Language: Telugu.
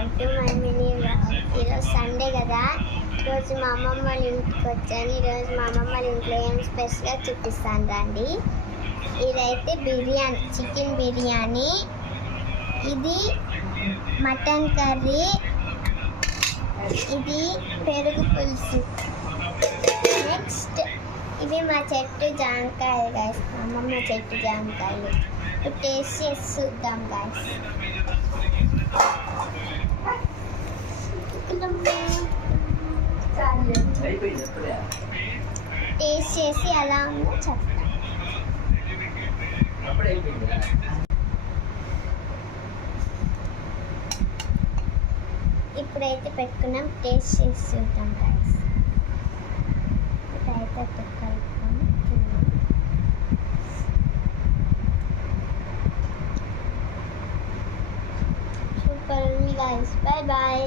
Welcome to my mini vlog. ఈరోజు సండే కదా, ఈరోజు మా అమ్మమ్మ వాళ్ళ ఇంటికి వచ్చాను. ఈరోజు మా అమ్మమ్మ వాళ్ళ ఇంట్లో ఏం స్పెషల్గా చూపిస్తాను రండి. ఇదైతే బిర్యానీ, చికెన్ బిర్యానీ, ఇది మటన్ కర్రీ, ఇది పెరుగు పులుసు. నెక్స్ట్ ఇది మా చెట్టు జామకాయలు గాయస్, మా అమ్మమ్మ చెట్టు జామకాయలు. ఇప్పుడు టేస్ట్ చేసి చూద్దాం గాయస్. టేస్ట్ చేసి ఎలా ఉందో చెప్తాం. ఇప్పుడైతే పెట్టుకున్నాం, టేస్ట్ చేసి చూద్దాం గైస్. ఇప్పుడైతే కలుపుకొని సూపర్ ఉంది గైస్. Bye bye.